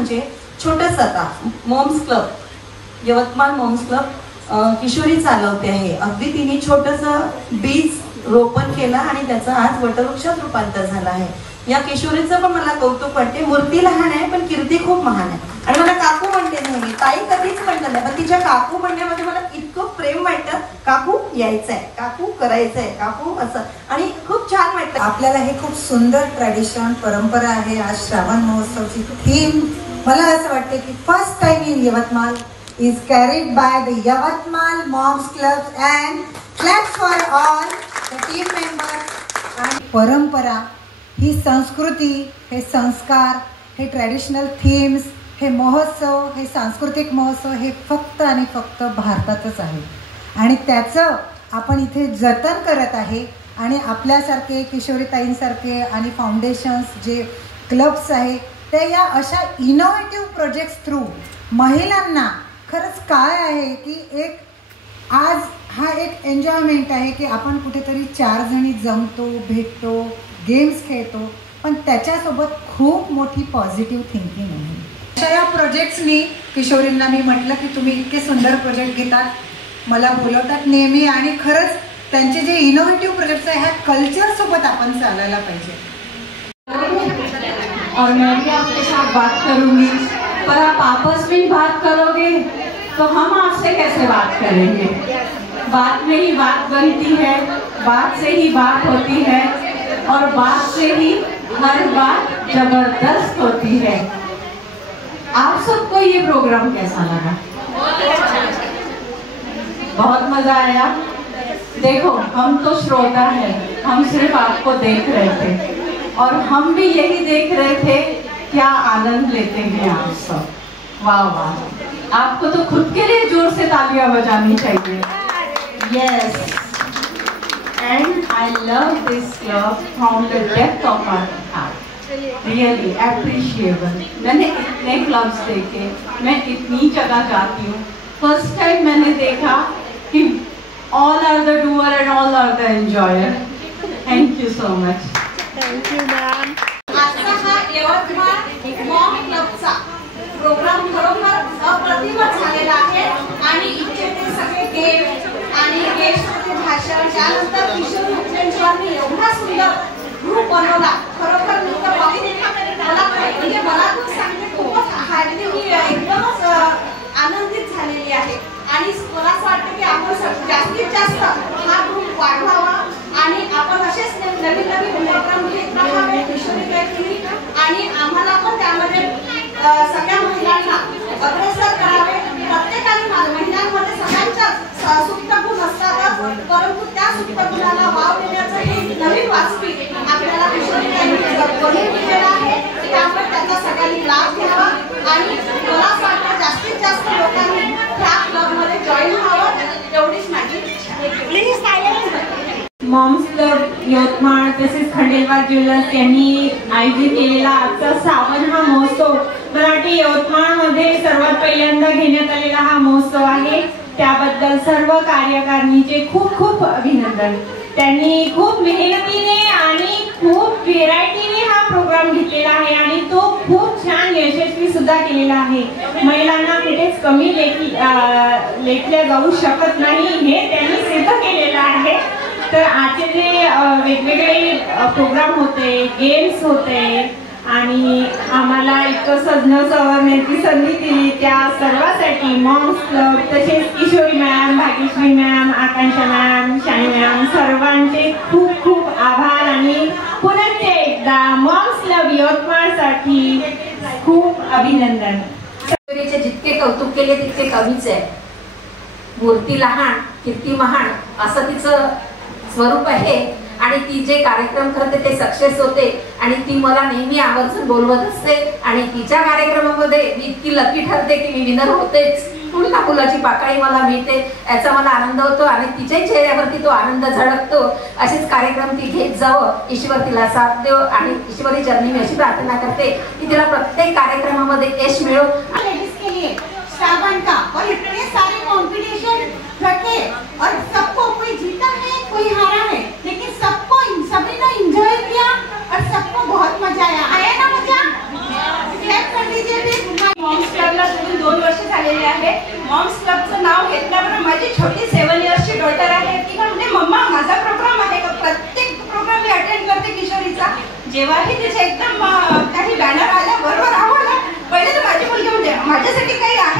म्हणजे छोटंसं आता moms club, Yavatmal moms club Kishori चालवते आहे. अगदी तिने छोटंसं बीज रोपण केलं आणि त्याचं आज वटवृक्षात रूपांतर झालं आहे. या किशोरीचं पण मला कौतुक वाटते. मूर्ती लहान आहे पण कीर्ती खूप महान आहे. आणि मला काकू म्हणते नेहमी, ताई कधीच म्हणत नाही, पण तिच्या काकू म्हणण्यामध्ये मला इतकं प्रेम वाटतं. काकू यायचंय, काकू करायचंय, काकू असं, आणि खूप छान वाटतं. आपल्याला हे खूप सुंदर ट्रॅडिशन परंपरा आहे. आज श्रावण महोत्सवची थीम मला असं वाटते की first time in Yavatmal is carried by the Yavatmal moms club and claps for all the team members. आणि परंपरा ही संस्कृती, हे संस्कार, हे ट्रॅडिशनल थीम्स, हे महोत्सव, हे सांस्कृतिक महोत्सव हे फक्त आणि फक्त भारतातच आहे. आणि त्याचं आपण इथे जतन करत आहे. आणि आपल्यासारखे किशोरीताईंसारखे आणि फाउंडेशन्स जे क्लब्स आहे ते या अशा इनोव्हेटिव्ह प्रोजेक्ट्स थ्रू महिलांना खरंच काय आहे की एक आज हा एक एन्जॉयमेंट आहे की आपण कुठेतरी 4 जणी जमतो, भेटतो, गेम्स खेळतो, पण त्याच्यासोबत खूप मोठी पॉझिटिव्ह थिंकिंग आहे. अशा या प्रोजेक्ट्सनी किशोरींना मी म्हटलं की तुम्ही इतके सुंदर प्रोजेक्ट घेतात, मला बोलवतात नेहमी, आणि खरंच त्यांचे जे इनोव्हेटिव्ह प्रोजेक्ट्स आहे ह्या कल्चरसोबत आपण चालायला पाहिजे. और मैं भी आपके साथ बात करूंगी, पर आप आपस में बात करोगे तो हम आपसे कैसे बात करेंगे. बात में ही बात बनती है, बात से ही बात होती है, और बात से ही हर बात जबरदस्त होती है. आप सबको ये प्रोग्राम कैसा लगा? बहुत मजा आया. देखो, हम तो श्रोता हैं, हम सिर्फ आपको देख रहे थे और हम भी यही देख रहे थे क्या आनंद लेते हैं आप सब. वाह वाह, आपको तो खुद के लिए जोर से तालियां बजानी चाहिए. Yes, and I love this club from the depth of our heart. Really appreciable. मैंने इतने क्लब्स देखे, मैं इतनी जगह जाती हूँ, फर्स्ट टाइम मैंने देखा कि all are the doer and all are the enjoyer. Thank you so much. Thank you, ma'am. आजचा हा यवतमाळ मॉम क्लबचा प्रोग्राम खरोखर अप्रतिम झालेला आहे. आणि इथे ते सगळे गेम आणि गेस्टचे भाषण, त्यानंतर किशोरी उपकेंद्रांनी एवढा सुंदर ग्रुप बनवला. खरोखर मी तर मला खूप सांगते, खूपच हार्डली मी एकदमच आनंदित झालेली आहे. आणि मला असं वाटतं की आपण जास्तीत जास्त हा ग्रुप वाढवावा आणि आपण असेच नवीन नवीन उपक्रम घेत राहावे किशोरीताईंनी, आणि आम्हाला पण त्यामध्ये सगळ्या महिलांना अग्रेसर करावे. प्रत्येकाने महिलांमध्ये सगळ्यांच्याच सुप्त गुण असतात, परंतु त्या सुप्त गुणाला वाव देण्याचं हे नवीन व्यासपीठ आपल्याला किशोरीताईंनी बनवून दिलेलं आहे. त्यामुळे त्याचा सगळ्यांनी लाभ घ्यावा आणि मला असं वाटतं जास्तीत जास्त लोकांनी ह्या क्लबमध्ये जॉईन व्हावं, एवढीच माझी इच्छा. प्लीज मॉम्स क्लब यवतमाळ तसेच खंडेलवाल ज्वेलर्स यांनी आयोजित केलेला आजचा श्रावण हा महोत्सव मराठी यवतमाळमध्ये सर्वात पहिल्यांदा घेण्यात आलेला हा महोत्सव आहे. त्याबद्दल सर्व कार्यकारिणीचे खूप खूप अभिनंदन. त्यांनी खूप मेहनतीने आणि खूप व्हेरायटीने हा प्रोग्राम घेतलेला आहे आणि तो खूप छान यशस्वी सुद्धा केलेला आहे. महिलांना कुठेच कमी लेखल्या जाऊ शकत नाही हे त्यांनी सिद्ध केलेलं आहे. तर आजचे जे वेगवेगळे प्रोग्राम होते, गेम्स होते आणि आम्हाला इतकं सजणं सवरण्याची संधी दिली, त्या सर्वांसाठी मॉम्स क्लब तसेच किशोरी मॅम, भाग्यश्री मॅम, आकांक्षा मॅम, शानी मॅम सर्वांचे खूप खूप आभार. आणि पुन्हा एकदा मॉम्स क्लब यवतमाळसाठी खूप अभिनंदन. किशोरीचे जितके कौतुक केले तितके कमीच आहे. मूर्ती लहान कीर्ती महान असं तिचं स्वरूप आहे आणि ती जे कार्यक्रम करते ते सक्सेस होते आणि ती मला नेहमी आवर्जून बोलवत असते. आणि तिच्या कार्यक्रमामध्ये मी इतकी लकी ठरते की मी विनर होतेच. पुन्हा फुलाची पाकळी मला मिळते, याचा मला आनंद होतो आणि तिच्याही चेहऱ्यावरती तो आनंद झळकतो. असेच कार्यक्रम ती घेत जावं, ईश्वर तिला साथ देव. आणि ईश्वरी चरणी मी अशी प्रार्थना करते की तिला प्रत्येक कार्यक्रमामध्ये यश मिळो. श्रावण का और इतने सारे कंपटीशन रखे और सबको कोई जीता है कोई हारा है, लेकिन सभी ने एंजॉय किया और सबको बहुत मजा आया. आया ना मजा? क्लैप कर दीजिए फिर. जेव्हाही त्याचे एकदम काही बॅनर आल्या बरोबर आवडला. पहिले तर माझी मुलगी म्हणजे माझ्यासाठी काही आहे